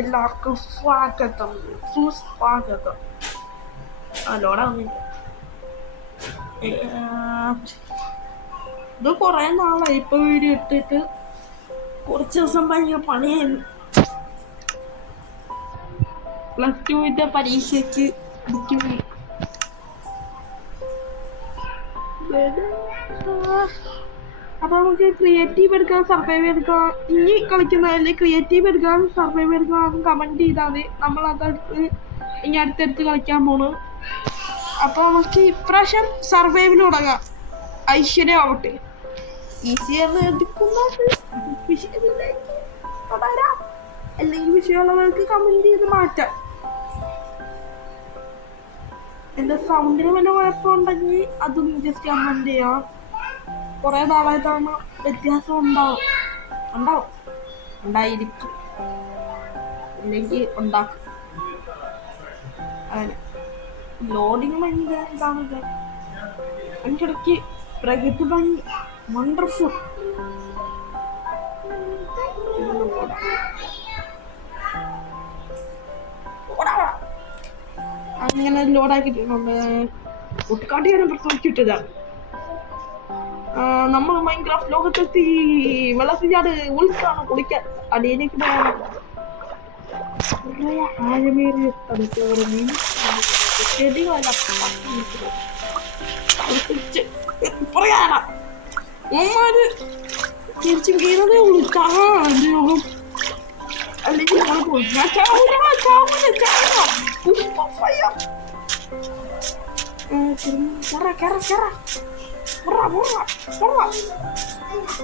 എല്ലാവർക്കും സ്വാഗതം, സുസ്വാഗതം. ഇത് കുറെ നാളായി ഇപ്പൊ വീഡിയോ ഇട്ടിട്ട്. കുറച്ച് ദിവസം ഭയങ്കര പണിയായിരുന്നു. +2 പരീക്ഷയ്ക്ക് അപ്പൊ നമുക്ക് ക്രിയേറ്റീവ് എടുക്കാം, സർവൈവ് എടുക്കാം. ഇനി കളിക്കുന്നതല്ലേ ക്രിയേറ്റീവ് എടുക്കാം, സർവൈവ് എടുക്കാം. കമന്റ് ചെയ്താൽ മതി. നമ്മൾ അതെടുത്ത് ഇനി അടുത്തടുത്ത് കളിക്കാൻ പോണ്. അപ്പൊ നമുക്ക് ഇപ്രാവശ്യം സർവൈവിൽ തുടങ്ങാം. ഐശ്വര്യ ആവട്ടെ. ഈസിയാണ് എടുക്കുന്നത്. അല്ലെങ്കിൽ വിഷയമുള്ളവർക്ക് കമന്റ് ചെയ്ത് മാറ്റാം. എന്റെ സൗണ്ടിന് വല്ല കുഴപ്പമുണ്ടെങ്കിൽ അതും ജസ്റ്റ് കമന്റ് ചെയ്യാം. കുറെ നാളായിട്ടാണ് വ്യത്യാസം ഉണ്ടായിരിക്കും, അല്ലെങ്കിൽ ഉണ്ടാക്കും. അങ്ങനെ ലോഡിങ് ഭയങ്കര ഇതാണ്. അതിനിടയ്ക്ക് പ്രകൃതി ഭംഗി വണ്ടർഫുൾ. അങ്ങനെ ലോഡാക്കിയിട്ടുണ്ട്. കുട്ടിക്കാട്ടിയാലും പ്രസവിച്ചിട്ടതാണ്. നമ്മൾ മൈൻക്രാഫ്റ്റ് ലോകത്തെത്തി. വെള്ളത്തിലാണ് ഉൾക്കാണ് കുളിക്കാൻ. അടിയിലേക്ക് പോകാൻ ആഴമേറിയ സ്ഥലത്തോടെ ചെടികളെല്ലാം തിരിച്ചു വീണതേ ഉള്ളു. അല്ലെങ്കിൽ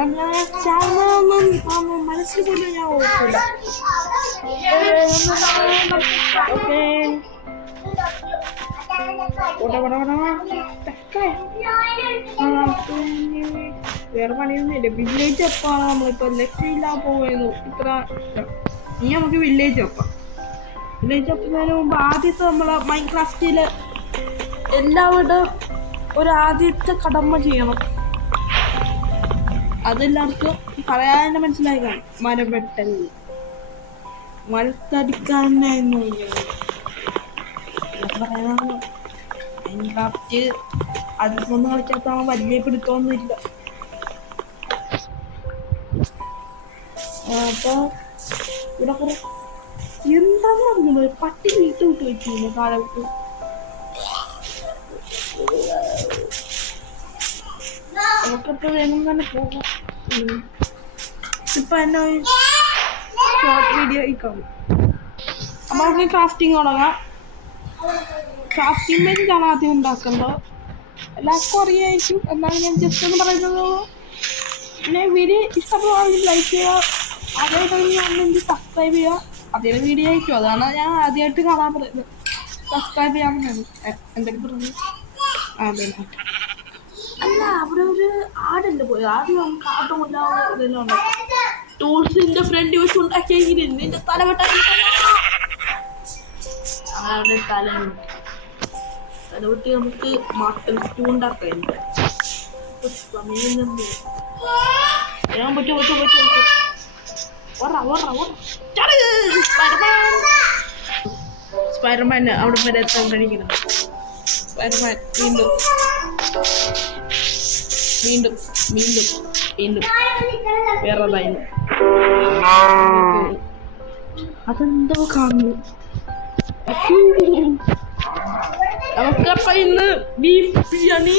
അങ്ങനെ ചാവുന്നൊന്നും മനസ്സിൽ പോലും ഞാൻ ഓർക്കില്ല. വേറെ പണിയൊന്നുമില്ല. വില്ലേജ് അപ്പാണ് നമ്മളിപ്പോ ലക്ഷ്യമില്ലാതെ പോവുന്നു. ഇത്ര ഇനി നമുക്ക് വില്ലേജ് അപ്പാം. വില്ലേജ് അപ്പുന്നതിന് മുമ്പ് ആദ്യത്തെ നമ്മളെ മൈൻക്രാഫ്റ്റില് എല്ലാവരുടെ ഒരു ആദ്യത്തെ കടമ ചെയ്യണം. അതെല്ലാവർക്കും പറയാതെ മനസ്സിലായി കാണും. മരം വെട്ടൽ, മരത്തടിക്കാനായിരുന്നു പറയാനാണ്. മൈൻക്രാഫ്റ്റ് അതിലൊന്നും കളിക്കാത്ത വലിയ പിടുത്തമൊന്നുമില്ല. അപ്പൊ ഇവിടെ കുറെ എന്താന്ന് പറയുന്നത് പട്ടി വീട്ട് വിട്ട് വെച്ചിരുന്നു കാലത്ത്. നമുക്കിപ്പോൾ വേഗം തന്നെ പോകാം. ഇപ്പൊ എന്നെ ഷോർട്ട് വീഡിയോ കാണും. അപ്പൊ നമുക്ക് ക്രാഫ്റ്റിംഗ് തുടങ്ങാം. ക്രാഫ്റ്റിംഗ് പേജാണ് ആദ്യം ഉണ്ടാക്കേണ്ടത്. എല്ലാവർക്കും അറിയായിരിക്കും, എന്നാലും ഞാൻ ജസ്റ്റ് ഒന്ന് പറയുന്നത്. പിന്നെ വീഡിയോ ഇഷ്ടപ്പെടുകയാണെങ്കിൽ ലൈക്ക് ചെയ്യുക, ആദ്യമായിട്ട് സബ്സ്ക്രൈബ് ചെയ്യുക. അതേ വീഡിയോ ആയിരിക്കും, അതാണ് ഞാൻ ആദ്യമായിട്ട് കാണാൻ പറയുന്നത്. സബ്സ്ക്രൈബ് ചെയ്യാമെന്നാണ് എന്തൊക്കെ പറഞ്ഞു. അതെ അല്ല, അവിടെ ഒരു ആടുണ്ട് പോയി. ആദ്യം നമുക്ക് ആട്ടമില്ലാതെ ഇതെല്ലാം ഉണ്ടാക്കി ടൂൾസിന്റെ ഫ്രണ്ട് വെച്ച് ഉണ്ടാക്കിയെങ്കിൽ നിന്റെ തലവെട്ട അവിടെ തലവെട്ടി നമുക്ക് മട്ടൻ സ്റ്റൂ ഉണ്ടാക്കാം. ഞാൻ പറ്റും സ്പൈഡർമാൻ അവിടെ വരെ എത്താൻ കഴിക്കണം. സ്പൈഡർമാൻ വീണ്ടും വേറെതായിരുന്നു. അതെന്തോ കാണുന്നു. നമുക്കപ്പ ഇന്ന് ബീഫ് ബിരിയാണി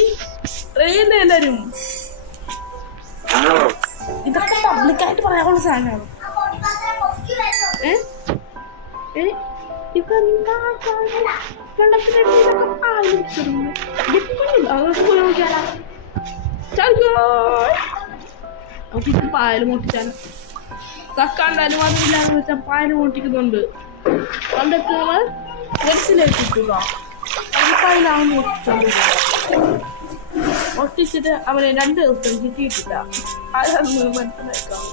ട്രെയിൻ എല്ലാവരും. ഇതൊക്കെ പബ്ലിക്കായിട്ട് പറയാനുള്ള സാധനമാണ്. നമുക്ക് പായൽ മുട്ടിച്ചാലും തക്കാണ്ടാലും അതില്ലാന്ന് വെച്ചാൽ പായൽ മുട്ടിക്കുന്നുണ്ട്. പണ്ടൊക്കെ നമ്മൾ മനസ്സിലേക്കിട്ടുക പായലാണ് ഒട്ടിച്ചിട്ട് അവനെ 2 ദിവസം കിട്ടിയിട്ടില്ല. അതൊന്ന് മനസ്സിലാക്കാം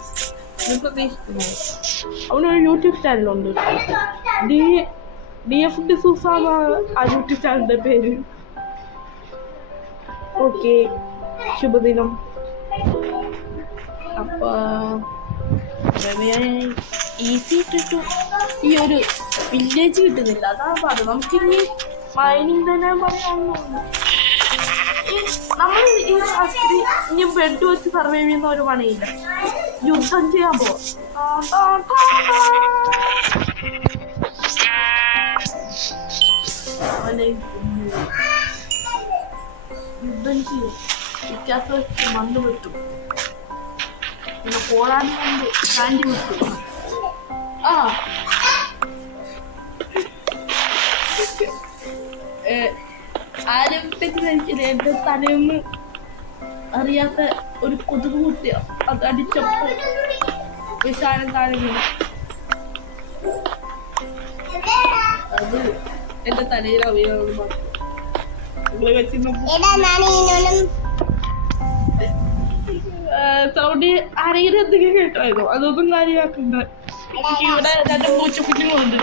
പ്രതീക്ഷിക്കുന്നു. അവനൊരു യൂട്യൂബ് ചാനലുണ്ട്, DF ഡിസൂസ ആ യൂട്യൂബ് ചാനലിന്റെ പേര്. ഓക്കെ, ശുഭദിനം. അപ്പൊ ഈസി ഇട്ടിട്ടു ഈ ഒരു വില്ലേജ് കിട്ടുന്നില്ല. അതാണ് പറഞ്ഞത്. നമുക്കിനി മൈനിങ് തന്നെ പറയാവുന്ന നമ്മൾ ഈ രാത്രി ഇനി ബെഡ് വെച്ച് സർവൈവ് ചെയ്യുന്ന ഒരു പണിയില്ല. യുദ്ധം ചെയ്യാൻ പോവാം. യുദ്ധം ചെയ്യും. വ്യത്യാസം വെച്ച് മണ്ണ് വെട്ടും. പിന്നെ കോടാലി കൊണ്ട് കാൻഡി വെട്ടും. ആരും തെറ്റിദ്ധരിച്ചില്ല. എന്റെ തലയൊന്ന് അറിയാത്ത ഒരു കൊതുക് കുത്തിയ അത് അടിച്ചപ്പോൾ വിശാലം താഴെ അത് എന്റെ തലയിൽ അറിയാവുന്ന മാത്രം. സൗണ്ടി ആരെങ്കിലും എന്തെങ്കിലും കേട്ടായിരുന്നു. അതൊന്നും കാര്യമാക്കണ്ട. ഇവിടെ 2 പൂച്ചക്കുഞ്ഞുങ്ങളുണ്ട്.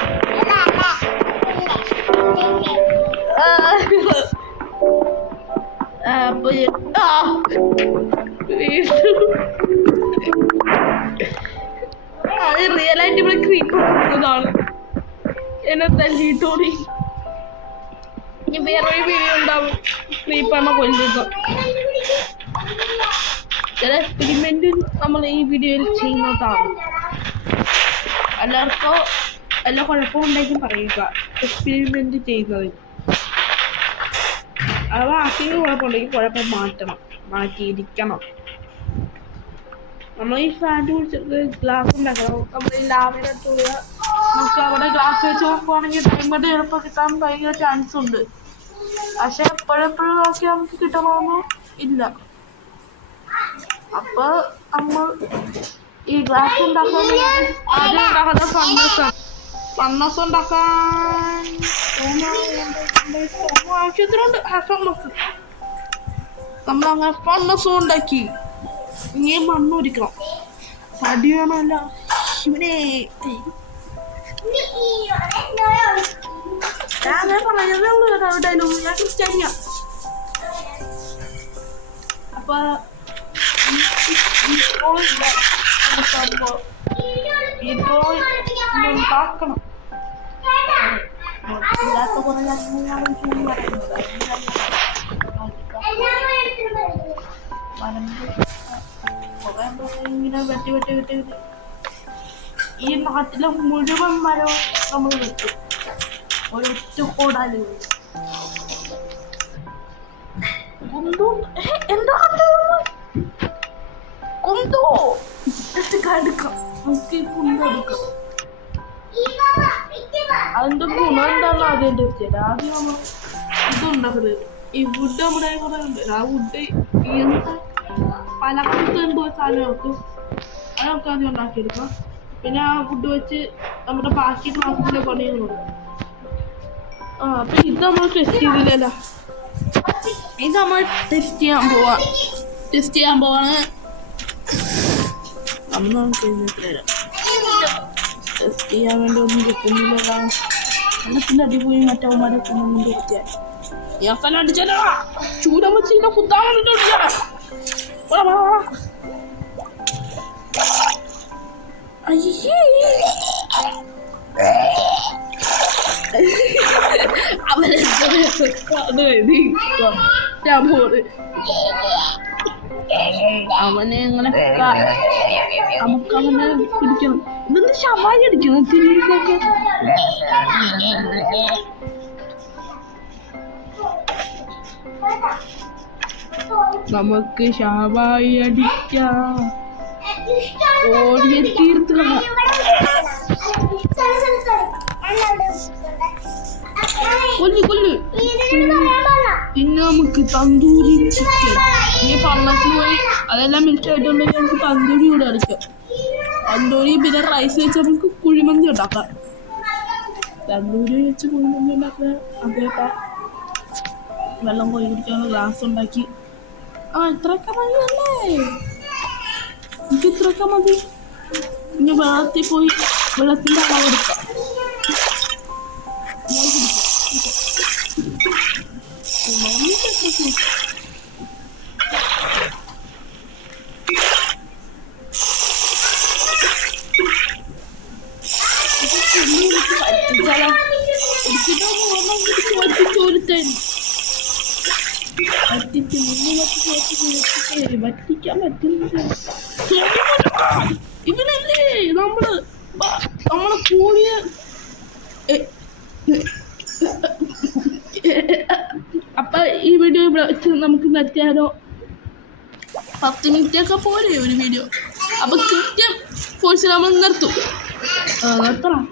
അത് റിയലായിട്ട് ഇവിടെ ക്രീപ്പതാണ്. എന്നെ തല്ലിട്ടോടി. ഇനി വേറൊരു വീഡിയോ ഉണ്ടാവും ക്രീപ്പാണ് കൊല്ലുക. ചില എക്സ്പെരിമെന്റ് നമ്മൾ ഈ വീഡിയോയിൽ ചെയ്യുന്നതാണ്. എല്ലാവർക്കും എല്ലാ കുഴപ്പമുണ്ടെങ്കിൽ പറയുക. എക്സ്പെരിമെന്റ് ചെയ്യുന്നത് അഥവാ ആർക്കെങ്കിലും കുഴപ്പമുണ്ടെങ്കിൽ കുഴപ്പം മാറ്റിയിരിക്കണം. നമ്മൾ ഈ ഫാൻറ്റ് കുടിച്ചിട്ട് ഗ്ലാസ് ഉണ്ടാക്കണം. നമ്മൾ ഈ ലാവിനകത്തുള്ള നമുക്ക് അവിടെ ഗ്ലാസ് വെച്ച് നോക്കുവാണെങ്കിൽ ഡയമണ്ട് ചിലപ്പോൾ കിട്ടാൻ ഭയങ്കര ചാൻസ് ഉണ്ട്. പക്ഷെ എപ്പോഴെപ്പോഴും നോക്കി നമുക്ക് കിട്ടണമെന്നോ ഇല്ല. അപ്പൊ നമ്മൾ ഈ ഗ്ലാസ് ഉണ്ടാക്കാൻ ആദ്യം ഉണ്ടാക്കുന്ന ഫണ്ണസ് ഉണ്ടാക്കാൻ ആവശ്യത്തിനുണ്ട്. നമ്മളങ്ങനെ ഫണ്ണസ് ഉണ്ടാക്കി. ഇനി മണ്ണൊരിക്കണം. തടി വേണമല്ല ഇവിടെ. ഞാൻ പറഞ്ഞത് ഡയലോഗ്. ഞാൻ ക്രിസ്ത്യാനിയാ. അപ്പൊ ഉണ്ടാക്കണം. ഇല്ലാത്ത കുറെ ഇങ്ങനെ വെട്ടി ഈ നാട്ടിലെ മുഴുവൻ മരവും നമ്മൾ വെട്ടും. ഒരൊറ്റ കോടാലി എന്താ കുന്തോ എടുക്കാം. നമുക്ക് ഈ കുന്തെടുക്കാം. അതിന്റെ ഗുണം എന്താണെന്ന് ആദ്യം ടെസ്റ്റ് ചെയ്ത് ആദ്യം നമ്മൾ ഇതുണ്ടാക്കുന്നത്. ഈ വുഡ് നമ്മുടെ കുറെ ഉണ്ട്. ആ വുഡ് ഇങ്ങനത്തെ പല എന്തോ സാധനങ്ങൾക്ക് അതൊക്കെ ആദ്യം ഉണ്ടാക്കിയെടുക്കാം. പിന്നെ ആ വുഡ് വെച്ച് നമ്മുടെ ബാക്കി ക്ലാസ്സിലെ പണിയുന്നുണ്ട്. അപ്പൊ ഇത് നമ്മൾ ടെസ്റ്റ് ചെയ്തില്ലല്ലോ. ഇത് നമ്മൾ ടെസ്റ്റ് ചെയ്യാൻ പോവാണ്. ടെസ്റ്റ് ചെയ്യാൻ വേണ്ടി ഒന്നും കിട്ടുന്നില്ല. വെള്ളത്തിന്റെ അടി പോയി മറ്റവന്മാരെ കൊണ്ടൊന്നും കിട്ടിയാൽ ഇയാൾക്കെല്ലാം അടിച്ചാലോ ചൂടം വെച്ച് കുത്താൻ വേണ്ടിട്ട് അവനെ അങ്ങനെ നമുക്കവനെ പിടിക്കണം. ഇതൊന്ന് ശവായി അടിക്കണം. തിരികൊക്കെ നമുക്ക് ശവായി അടിക്കാം. ഓടിയെ തീർത്ത് കൊല്ലു പിന്നെ നമുക്ക് തന്തൂരി ചിക്കൻ. ഇനി ഫർണസിന് പോയി അതെല്ലാം മിക്സ് ആയിട്ടുണ്ടെങ്കിൽ നമുക്ക് തന്തൂരി കൂടെ അടിക്കാം. തന്തൂരി പിന്നെ റൈസ് വെച്ച് നമുക്ക് കുഴിമന്തി ഉണ്ടാക്കാം. തന്തൂരി വെച്ച് കുഴിമന്തി ഉണ്ടാക്കുക. അതേക്കാം വെള്ളം കോഴി കുടിക്കാനുള്ള ഗ്ലാസ് ഉണ്ടാക്കി. ഇത്രയൊക്കെ മതിയല്ലേ? എനിക്ക് ഇത്രയൊക്കെ മതി. ഇനി വെള്ളത്തിൽ പോയി വെള്ളത്തിൻ്റെ അളവ് എടുക്കാം. പറ്റിക്കാൻ പറ്റുന്നില്ല. ഇവനല്ലേ നമ്മള് കൂടിയ അപ്പൊ ഈ വീഡിയോ ഇവിടെ വെച്ച് നമുക്ക് നിർത്തിയാലോ? 10 മിനിറ്റൊക്കെ പോരെ ഒരു വീഡിയോ. അപ്പൊ കൃത്യം ഫോഴ്സിൽ നമ്മൾ നിർത്തും. നിർത്തണം.